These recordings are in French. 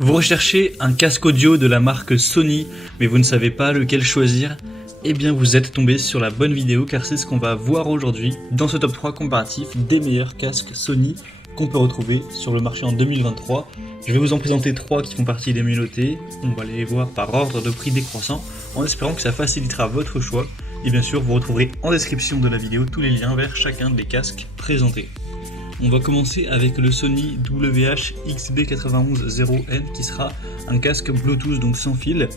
Vous recherchez un casque audio de la marque Sony, mais vous ne savez pas lequel choisir? Eh bien vous êtes tombé sur la bonne vidéo car c'est ce qu'on va voir aujourd'hui dans ce top 3 comparatif des meilleurs casques Sony qu'on peut retrouver sur le marché en 2023. Je vais vous en présenter 3 qui font partie des mieux notés. On va les voir par ordre de prix décroissant en espérant que ça facilitera votre choix. Et bien sûr vous retrouverez en description de la vidéo tous les liens vers chacun des casques présentés. On va commencer avec le Sony WH-XB910N qui sera un casque Bluetooth donc sans fil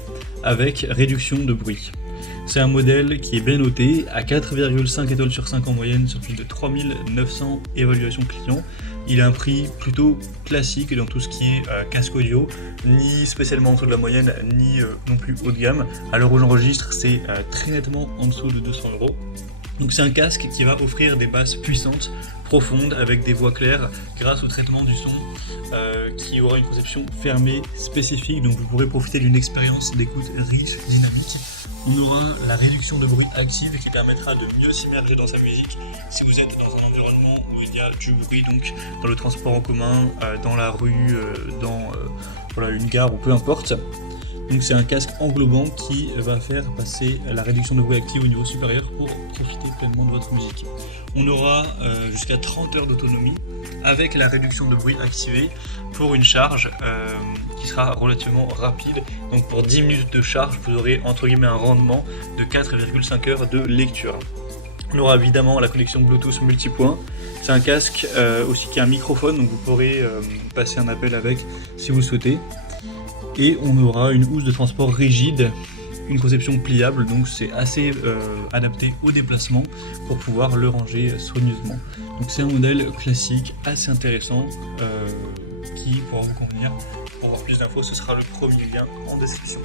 avec réduction de bruit. C'est un modèle qui est bien noté à 4,5 étoiles sur 5 en moyenne sur plus de 3900 évaluations clients. Il a un prix plutôt classique dans tout ce qui est casque audio, ni spécialement en dessous de la moyenne, ni non plus haut de gamme. À l'heure où j'enregistre, c'est très nettement en dessous de 200 €. Donc c'est un casque qui va offrir des basses puissantes, profondes, avec des voix claires, grâce au traitement du son qui aura une conception fermée, spécifique, donc vous pourrez profiter d'une expérience d'écoute riche, dynamique. On aura la réduction de bruit active qui permettra de mieux s'immerger dans sa musique si vous êtes dans un environnement où il y a du bruit, donc dans le transport en commun, dans la rue, dans une gare ou peu importe. Donc c'est un casque englobant qui va faire passer la réduction de bruit active au niveau supérieur pour profiter pleinement de votre musique. On aura jusqu'à 30 heures d'autonomie avec la réduction de bruit activée pour une charge qui sera relativement rapide. Donc pour 10 minutes de charge, vous aurez entre guillemets un rendement de 4,5 heures de lecture. On aura évidemment la connexion Bluetooth multipoint. C'est un casque aussi qui a un microphone, donc vous pourrez passer un appel avec si vous le souhaitez. Et on aura une housse de transport rigide, une conception pliable, donc c'est assez adapté au déplacement pour pouvoir le ranger soigneusement. Donc c'est un modèle classique assez intéressant qui pourra vous convenir. Pour avoir plus d'infos, ce sera le premier lien en description.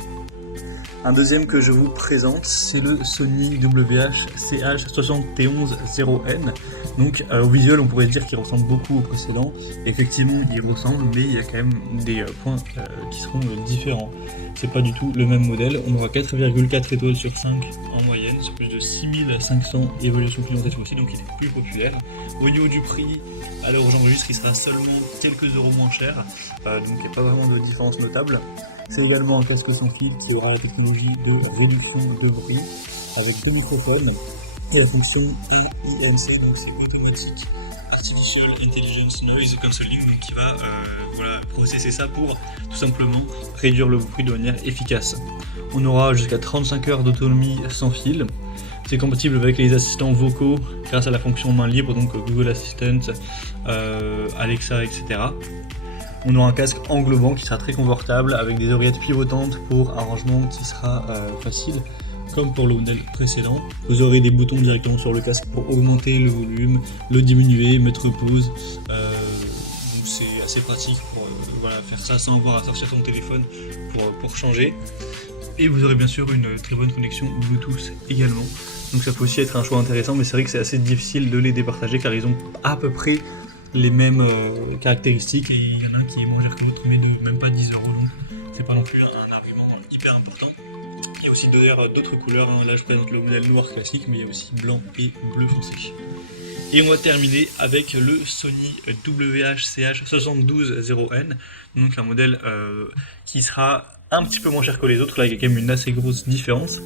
Un deuxième que je vous présente, c'est le Sony WH-CH7101N. Donc au visuel, on pourrait dire qu'il ressemble beaucoup au précédent. Effectivement, il ressemble, mais il y a quand même des points qui seront différents. C'est pas du tout le même modèle. On aura 4,4 étoiles sur 5 en moyenne, sur plus de 6500 évaluations clients cette fois-ci, donc il est plus populaire. Au niveau du prix, à l'heure où j'enregistre, il sera seulement quelques euros moins cher, donc il n'y a pas vraiment de différence notable. C'est également un casque sans fil qui aura la technologie de réduction de bruit avec 2 microphones et la fonction AINC, donc c'est automatique Artificial Intelligence Noise Cancelling, donc qui va processer ça pour tout simplement réduire le bruit de manière efficace. On aura jusqu'à 35 heures d'autonomie sans fil. C'est compatible avec les assistants vocaux grâce à la fonction main libre, donc Google Assistant, Alexa, etc. On aura un casque englobant qui sera très confortable avec des oreillettes pivotantes pour un rangement qui sera facile comme pour le modèle précédent. Vous aurez des boutons directement sur le casque pour augmenter le volume, le diminuer, mettre pause. Donc c'est assez pratique pour faire ça sans avoir à sortir son téléphone pour changer. Et vous aurez bien sûr une très bonne connexion Bluetooth également. Donc ça peut aussi être un choix intéressant, mais c'est vrai que c'est assez difficile de les départager car ils ont à peu près les mêmes caractéristiques, et il y en a un qui est moins cher que l'autre mais de même pas 10 €, donc c'est pas non plus un argument hyper important. Il y a aussi d'ailleurs d'autres couleurs, hein. Là je présente le modèle noir classique, mais il y a aussi blanc et bleu foncé. Et on va terminer avec le Sony WH-CH7101N, donc un modèle qui sera un petit peu moins cher que les autres. Là il y a quand même une assez grosse différence.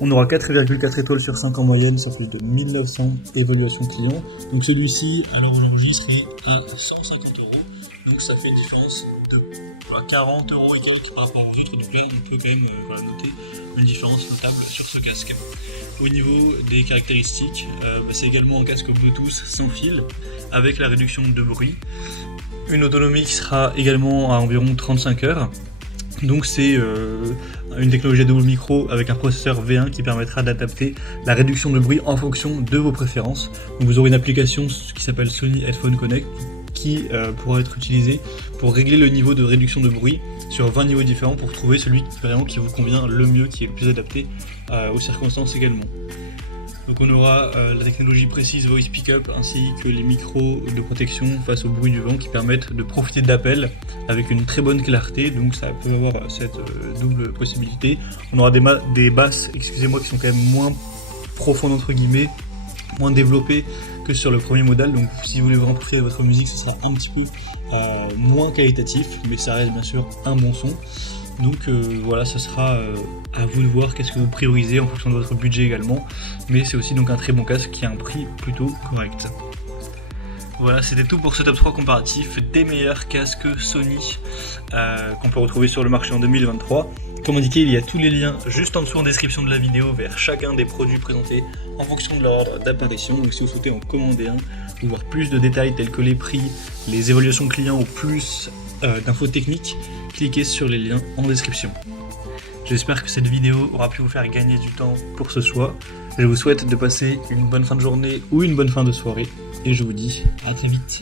On aura 4,4 étoiles sur 5 en moyenne, sur plus de 1900 évaluations clients. Donc celui-ci, alors où j'enregistre, est à 150 €. Donc ça fait une différence de 40 € et quelques par rapport aux autres. Donc là, on peut quand même noter une différence notable sur ce casque. Au niveau des caractéristiques, c'est également un casque Bluetooth sans fil, avec la réduction de bruit. Une autonomie qui sera également à environ 35 heures. Donc c'est une technologie à double micro avec un processeur V1 qui permettra d'adapter la réduction de bruit en fonction de vos préférences. Donc vous aurez une application qui s'appelle Sony Headphone Connect qui pourra être utilisée pour régler le niveau de réduction de bruit sur 20 niveaux différents pour trouver celui vraiment qui vous convient le mieux, qui est le plus adapté aux circonstances également. Donc on aura la technologie précise Voice Pickup ainsi que les micros de protection face au bruit du vent qui permettent de profiter d'appels avec une très bonne clarté, donc ça peut avoir cette double possibilité. On aura des basses, qui sont quand même moins profondes entre guillemets, moins développées que sur le premier modèle, donc si vous voulez vraiment profiter de votre musique, ce sera un petit peu moins qualitatif, mais ça reste bien sûr un bon son. Donc voilà, ce sera à vous de voir qu'est-ce que vous priorisez en fonction de votre budget également, mais c'est aussi donc un très bon casque qui a un prix plutôt correct. Voilà, c'était tout pour ce top 3 comparatif des meilleurs casques Sony qu'on peut retrouver sur le marché en 2023. Comme indiqué, il y a tous les liens juste en dessous en description de la vidéo vers chacun des produits présentés en fonction de leur ordre d'apparition. Donc si vous souhaitez en commander un ou voir plus de détails tels que les prix, les évaluations clients ou plus d'infos techniques, cliquez sur les liens en description. J'espère que cette vidéo aura pu vous faire gagner du temps pour ce soir. Je vous souhaite de passer une bonne fin de journée ou une bonne fin de soirée et je vous dis à très vite.